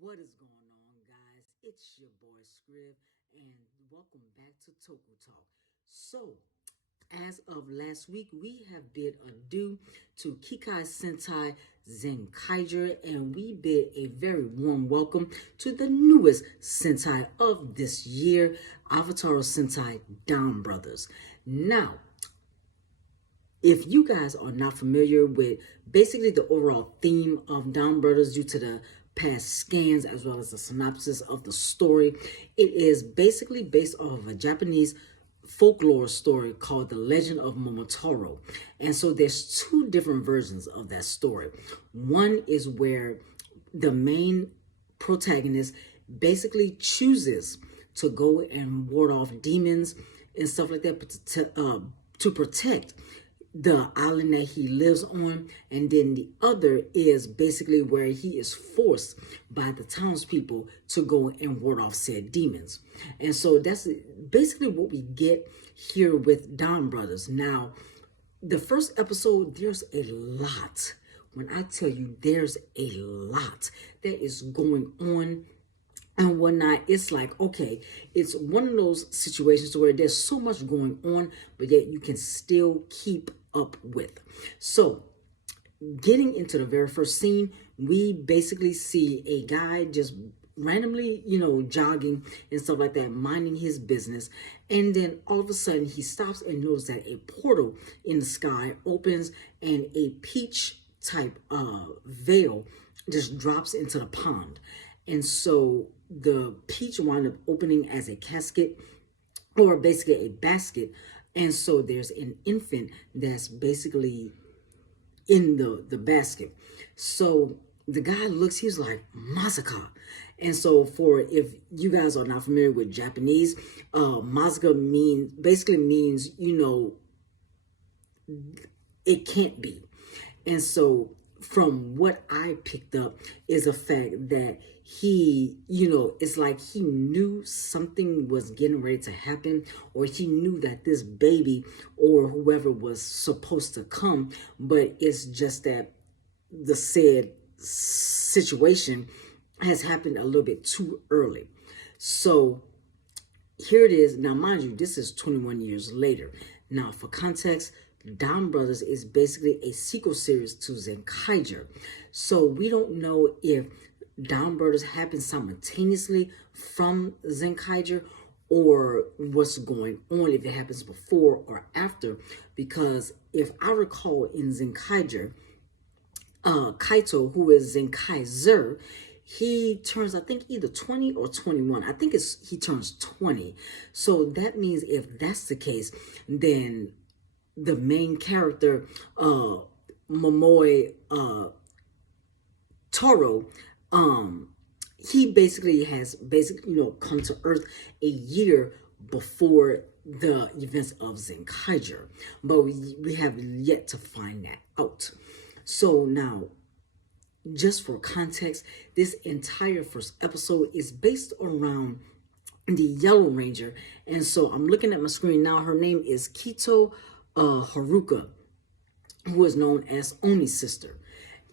What is going on, guys? It's your boy Scrib, and welcome back to TokuTalk. So, as of last week, we have bid adieu to Kikai Sentai Zenkaiger, and we bid a very warm welcome to the newest Sentai of this year, Avataro Sentai Donbrothers. Now, if you guys are not familiar with basically the overall theme of Down Brothers due to the past scans as well as the synopsis of the story, it is basically based off of a Japanese folklore story called The Legend of Momotaro. And so there's two different versions of that story. One is where the main protagonist basically chooses to go and ward off demons and stuff like that to protect the island that he lives on, and then the other is basically where he is forced by the townspeople to go and ward off said demons. And so that's basically what we get here with Don Brothers. Now, the first episode, there's a lot. When I tell you there's a lot that is going on and whatnot, it's like, okay, it's one of those situations where there's so much going on, but yet you can still keep up with. So, getting into the very first scene, we basically see a guy just randomly, jogging and stuff like that, minding his business. And then all of a sudden, he stops and notices that a portal in the sky opens and a peach type veil just drops into the pond. And so the peach wound up opening as a casket, or basically a basket. And so there's an infant that's basically in the basket. So the guy looks, he's like, Masaka. And so for, if you guys are not familiar with Japanese, Masaka basically means, it can't be. And so from what I picked up is a fact that he, it's like he knew something was getting ready to happen, or he knew that this baby or whoever was supposed to come, but it's just that the said situation has happened a little bit too early. So here it is. Now, mind you, this is 21 years later. Now, for context, Down Brothers is basically a sequel series to Zenkaiger. So we don't know if Down Brothers happened simultaneously from Zenkaiger or what's going on, if it happens before or after. Because if I recall, in Zenkaiger, Kaito, who is Zenkaiser, he turns, I think, either 20 or 21. I think he turns 20. So that means if that's the case, then the main character, Momoi Toro, he basically has come to Earth a year before the events of Zenkaiger, but we have yet to find that out. So now, just for context, this entire first episode is based around the Yellow Ranger, and so I'm looking at my screen now. Her name is Kito Haruka, who is known as Oni's sister.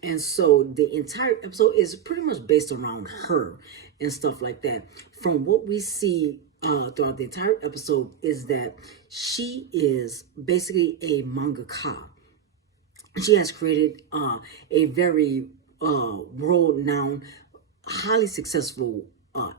And so the entire episode is pretty much based around her and stuff like that. From what we see throughout the entire episode is that she is basically a mangaka. She has created a very world-renowned, highly successful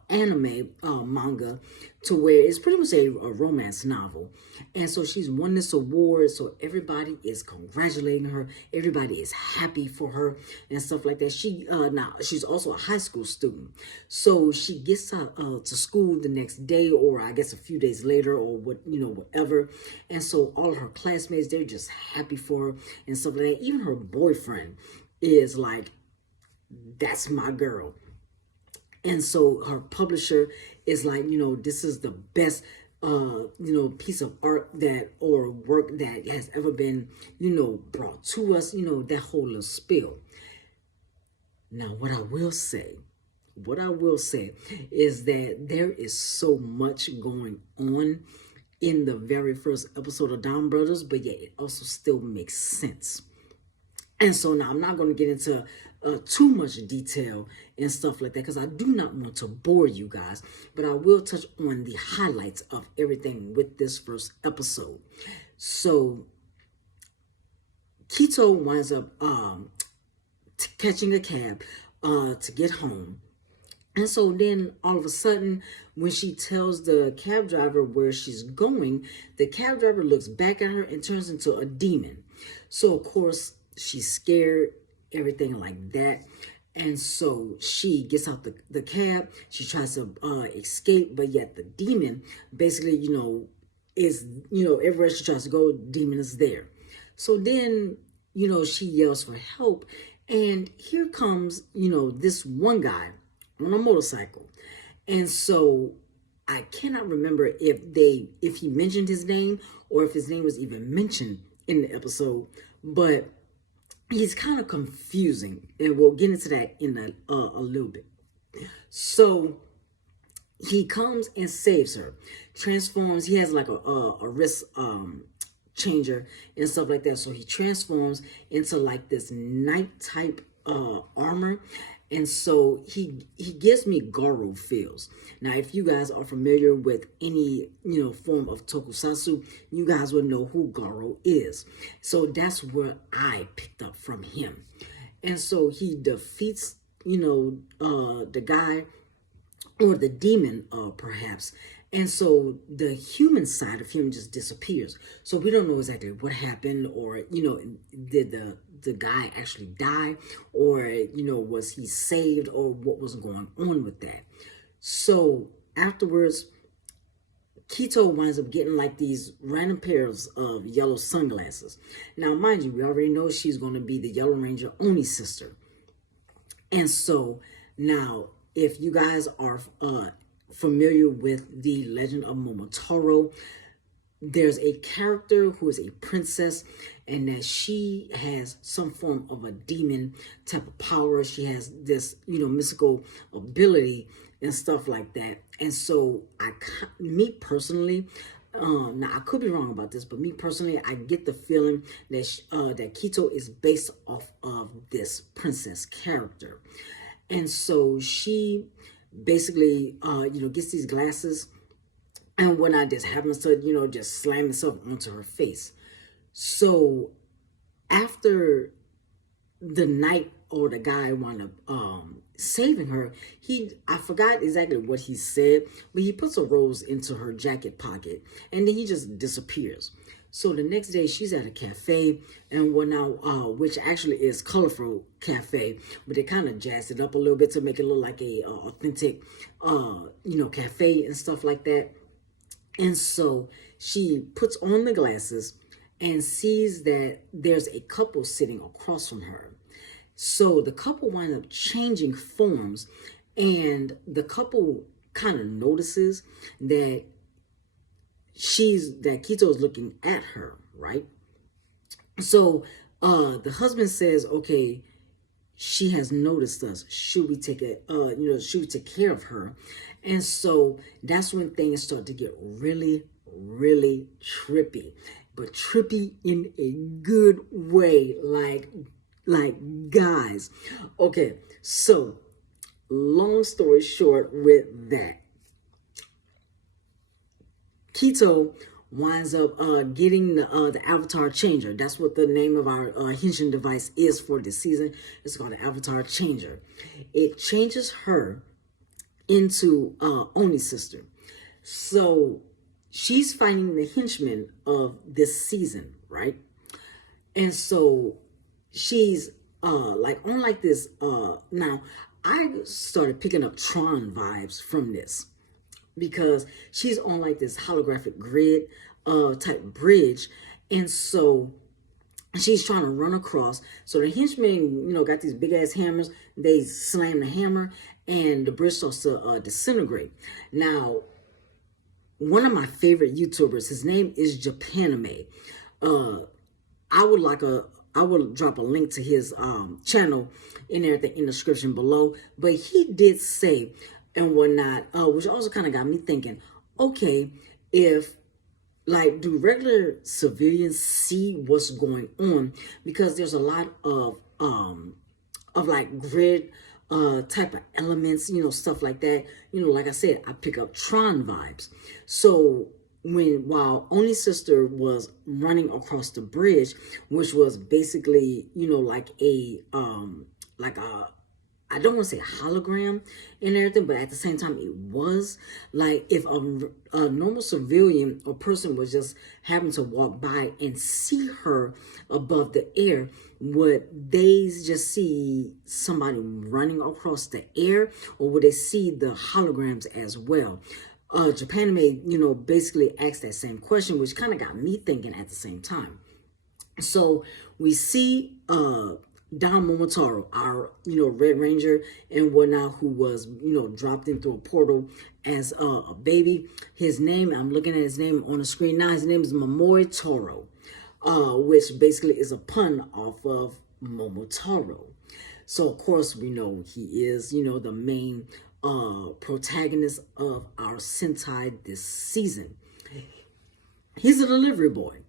anime manga, to where it's pretty much a romance novel. And so she's won this award, so everybody is congratulating her, everybody is happy for her and stuff like that. She's also a high school student, so she gets to school the next day, or I guess a few days later, or whatever. And so all of her classmates, they're just happy for her and stuff like that. Even her boyfriend is like, that's my girl. And so her publisher is like, this is the best, piece of art or work that has ever been, brought to us, that whole little spiel. Now, what I will say is that there is so much going on in the very first episode of Down Brothers, but yet it also still makes sense. And so now I'm not going to get into too much detail and stuff like that because I do not want to bore you guys, but I will touch on the highlights of everything with this first episode. So Kito winds up catching a cab to get home. And so then all of a sudden, when she tells the cab driver where she's going, the cab driver looks back at her and turns into a demon. So of course, she's scared, everything like that. And so she gets out the cab. She tries to escape, but yet the demon basically, is, everywhere she tries to go, the demon is there. So then, she yells for help. And here comes, this one guy on a motorcycle. And so I cannot remember if he mentioned his name or if his name was even mentioned in the episode, but he's kind of confusing, and we'll get into that in a little bit. So he comes and saves her, transforms. He has like a wrist changer and stuff like that. So he transforms into like this knight type armor. And so he gives me Garo feels. Now, if you guys are familiar with any, form of tokusatsu, you guys would know who Garo is. So that's where I picked up from him. And so he defeats, the guy or the demon, perhaps. And so the human side of him just disappears. So we don't know exactly what happened, or, did the guy actually die, or, was he saved, or what was going on with that. So afterwards, Kito winds up getting like these random pairs of yellow sunglasses. Now, mind you, we already know she's going to be the Yellow Ranger Oni sister. And so now, if you guys are familiar with the Legend of Momotaro, there's a character who is a princess, and that she has some form of a demon type of power. She has this, mystical ability and stuff like that. And so me personally, now I could be wrong about this, but me personally, I get the feeling that that Kito is based off of this princess character. And so she basically, gets these glasses, and when I just happens to, just slam himself onto her face. So after the knight or the guy wound up saving her, I forgot exactly what he said, but he puts a rose into her jacket pocket, and then he just disappears. So the next day, she's at a cafe and whatnot, which actually is Colorful Cafe, but they kind of jazzed it up a little bit to make it look like a authentic, cafe and stuff like that. And so she puts on the glasses and sees that there's a couple sitting across from her. So the couple winds up changing forms, and the couple kind of notices that Kito is looking at her, right? So the husband says, okay, she has noticed us. Should we take should we take care of her? And so that's when things start to get really, really trippy, but trippy in a good way, like guys. Okay, so long story short with that, Kito winds up getting the Avatar Changer. That's what the name of our henshin device is for this season. It's called the Avatar Changer. It changes her into Oni's sister. So she's fighting the henchmen of this season, right? And so she's on like this. Now, I started picking up Tron vibes from this, because she's on like this holographic grid type bridge. And so she's trying to run across. So the henchmen, got these big ass hammers. They slam the hammer and the bridge starts to disintegrate. Now, one of my favorite YouTubers, his name is Japanime. I will drop a link to his channel and everything in the description below. But he did say and whatnot, which also kind of got me thinking, okay, if like, do regular civilians see what's going on? Because there's a lot of like grid type of elements, stuff like that. Like I said, I pick up Tron vibes. So while Oni sister was running across the bridge, which was basically, like a I don't want to say hologram and everything, but at the same time, it was like if a normal civilian or person was just having to walk by and see her above the air, would they just see somebody running across the air, or would they see the holograms as well? Japan made, basically asked that same question, which kind of got me thinking at the same time. So we see Don Momotaro, our Red Ranger and whatnot, who was dropped in through a portal as a baby. His name, I'm looking at his name on the screen now. His name is Momoi Toro, which basically is a pun off of Momotaro. So of course we know he is the main protagonist of our Sentai this season. He's a delivery boy,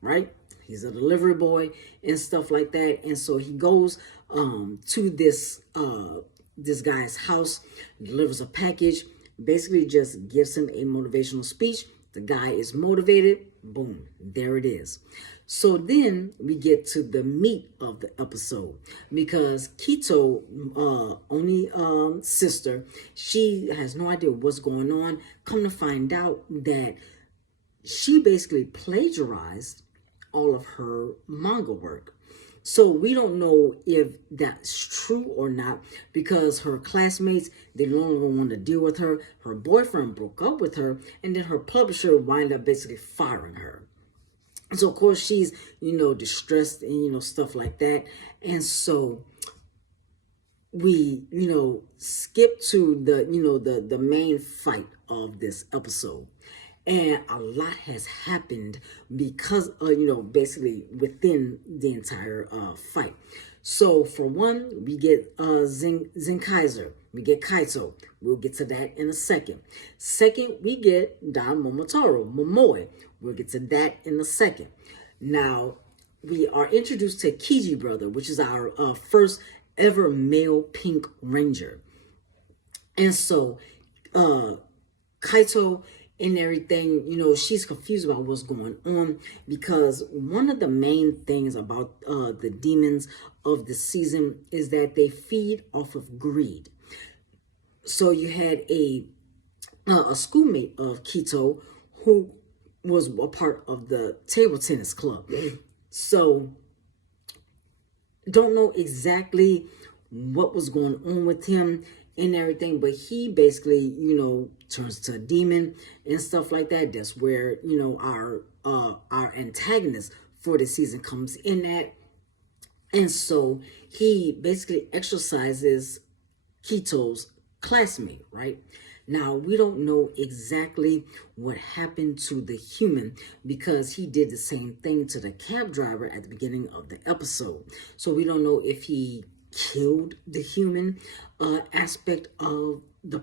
right? He's a delivery boy and stuff like that. And so he goes to this guy's house, delivers a package, basically just gives him a motivational speech. The guy is motivated. Boom, there it is. So then we get to the meat of the episode, because Kito, only sister, she has no idea what's going on. Come to find out that she basically plagiarized all of her manga work. So we don't know if that's true or not, because her classmates, they no longer want to deal with her. Her boyfriend broke up with her, and then her publisher wound up basically firing her. So of course she's, distressed and, stuff like that. And so we, skip to the main fight of this episode. And a lot has happened because, basically within the entire fight. So for one, we get Zen Kaiser. We get Kaito. We'll get to that in a second. Second, we get Don Momotaro, Momoi. We'll get to that in a second. Now, we are introduced to Kiji Brother, which is our first ever male Pink Ranger. And so, Kaito and everything, she's confused about what's going on, because one of the main things about the demons of the season is that they feed off of greed. So you had a schoolmate of Kito who was a part of the table tennis club. So don't know exactly what was going on with him and everything, but he basically, turns to a demon and stuff like that. That's where, our antagonist for the season comes in at. And so he basically exorcises Kito's classmate, right? Now, we don't know exactly what happened to the human, because he did the same thing to the cab driver at the beginning of the episode. So we don't know if he killed the human aspect of the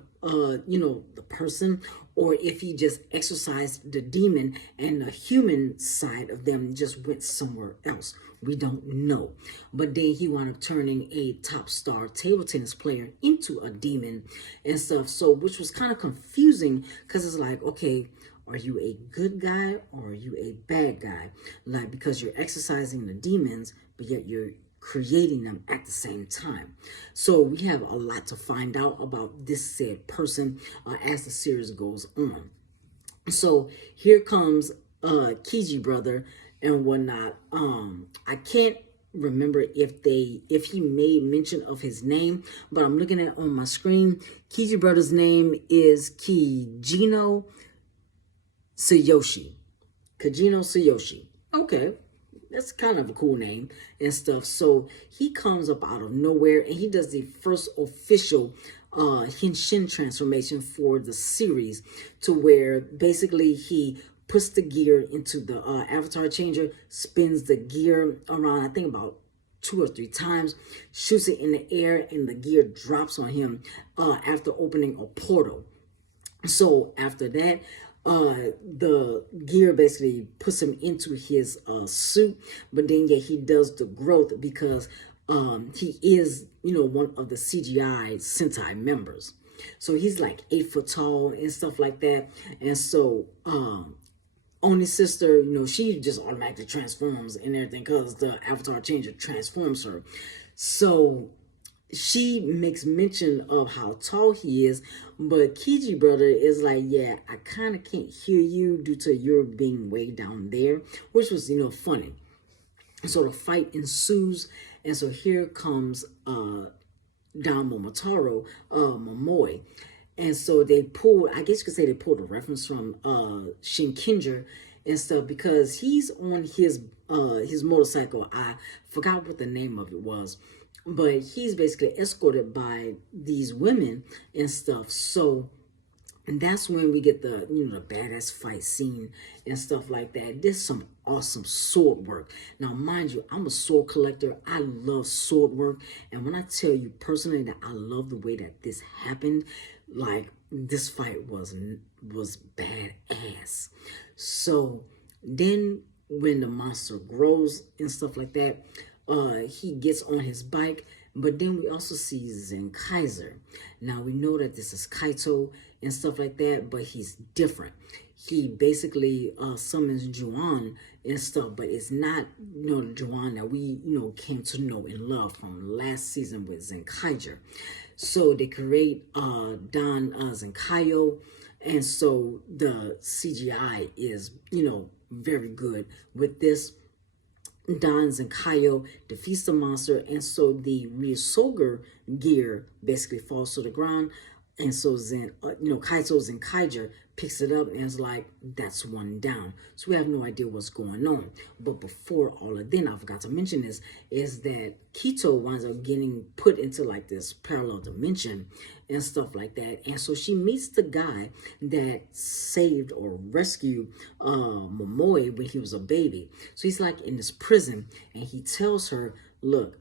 the person, or if he just exorcised the demon and the human side of them just went somewhere else. We don't know. But then he wound up turning a top star table tennis player into a demon and stuff. So, which was kind of confusing, because it's like, okay, are you a good guy or are you a bad guy? Like, because you're exercising the demons, but yet you're creating them at the same time. So we have a lot to find out about this said person as the series goes on. So here comes Kiji Brother and whatnot. I can't remember if he made mention of his name, but I'm looking at on my screen. Kiji Brother's name is Kajino Tsuyoshi. Kajino Tsuyoshi. Okay. That's kind of a cool name and stuff. So he comes up out of nowhere, and he does the first official Henshin transformation for the series, to where basically he puts the gear into the avatar changer, spins the gear around, I think about 2 or 3 times, shoots it in the air, and the gear drops on him after opening a portal. So after that, the gear basically puts him into his suit, but then yeah, he does the growth because he is, you know, one of the CGI Sentai members. So he's like 8 foot tall and stuff like that. And so only sister, you know, she just automatically transforms and everything because the avatar changer transforms her. So she makes mention of how tall he is, but Kiji Brother is like, yeah, I kind of can't hear you due to your being way down there, which was, you know, funny. So the fight ensues, and so here comes Don Momoi. And so they pulled, I guess you could say they pulled a reference from Shinkinger and stuff because he's on his motorcycle. I forgot what the name of it was, but he's basically escorted by these women and stuff. So and that's when we get the, you know, the badass fight scene and stuff like that. There's some awesome sword work. Now, mind you, I'm a sword collector. I love sword work. And when I tell you personally that I love the way that this happened, like this fight was badass. So then when the monster grows and stuff like that, he gets on his bike. But then we also see Zenkaiser. Now we know that this is Kaito and stuff like that, but he's different. He basically summons Juan and stuff, but it's not, you know, the Juan that we, you know, came to know and love from last season with Zenkaiser. So they create Don Zenkaio, and so the CGI is, you know, very good with this. Don Zenkaio defeats the monster, and so the Ryusoger gear basically falls to the ground, and so Kaito Zenkaiger picks it up and is like, that's one down. So we have no idea what's going on. But before all of that, I forgot to mention this, is that Kito winds up getting put into like this parallel dimension and stuff like that. And so she meets the guy that saved or rescued Momoi when he was a baby. So he's like in this prison, and he tells her, look,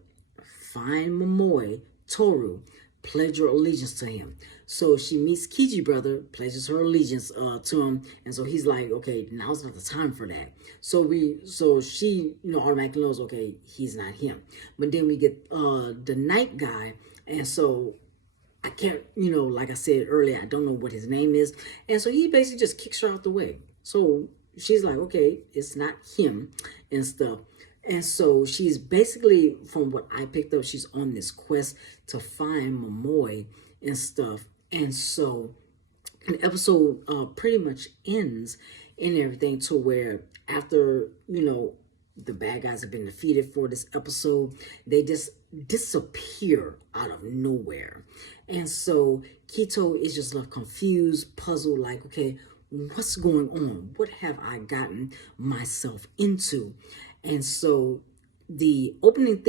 find Momoi, Toru, pledge your allegiance to him. So she meets Kiji Brother, pledges her allegiance to him, and so he's like, okay, now's not the time for that. So she, you know, automatically knows, okay, he's not him. But then we get the night guy, and so I can't, you know, like I said earlier, I don't know what his name is, and so he basically just kicks her out the way. So she's like, okay, it's not him and stuff. And so she's basically, from what I picked up, she's on this quest to find Momoi and stuff. And so the episode pretty much ends and everything to where after, you know, the bad guys have been defeated for this episode, they just disappear out of nowhere. And so Kito is just left confused, puzzled, like, okay, what's going on? What have I gotten myself into? And so the opening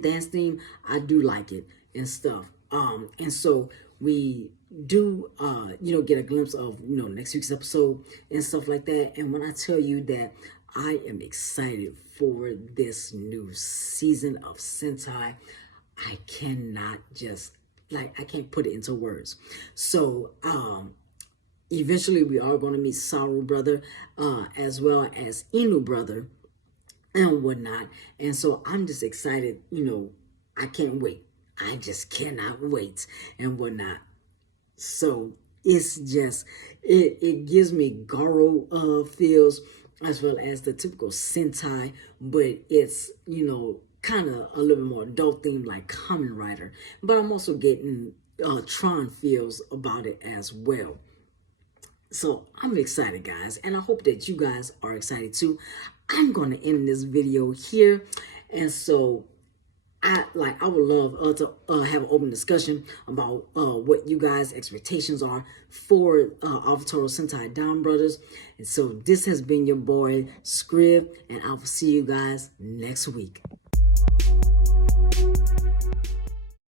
dance theme, I do like it and stuff. And so we do, you know, get a glimpse of, you know, next week's episode and stuff like that. And when I tell you that I am excited for this new season of Sentai, I cannot just, like, I can't put it into words. So, eventually we are going to meet Saru Brother, as well as Inu Brother and whatnot. And so I'm just excited, you know, I can't wait. I just cannot wait and whatnot. So it's just, it gives me Garo feels as well as the typical Sentai, but it's, you know, kind of a little bit more adult themed like Kamen Rider. But I'm also getting Tron feels about it as well. So I'm excited, guys, and I hope that you guys are excited too. I'm going to end this video here, and so I would love to have an open discussion about what you guys' expectations are for Avataro Sentai Donbrothers. And so this has been your boy Scrib, and I will see you guys next week.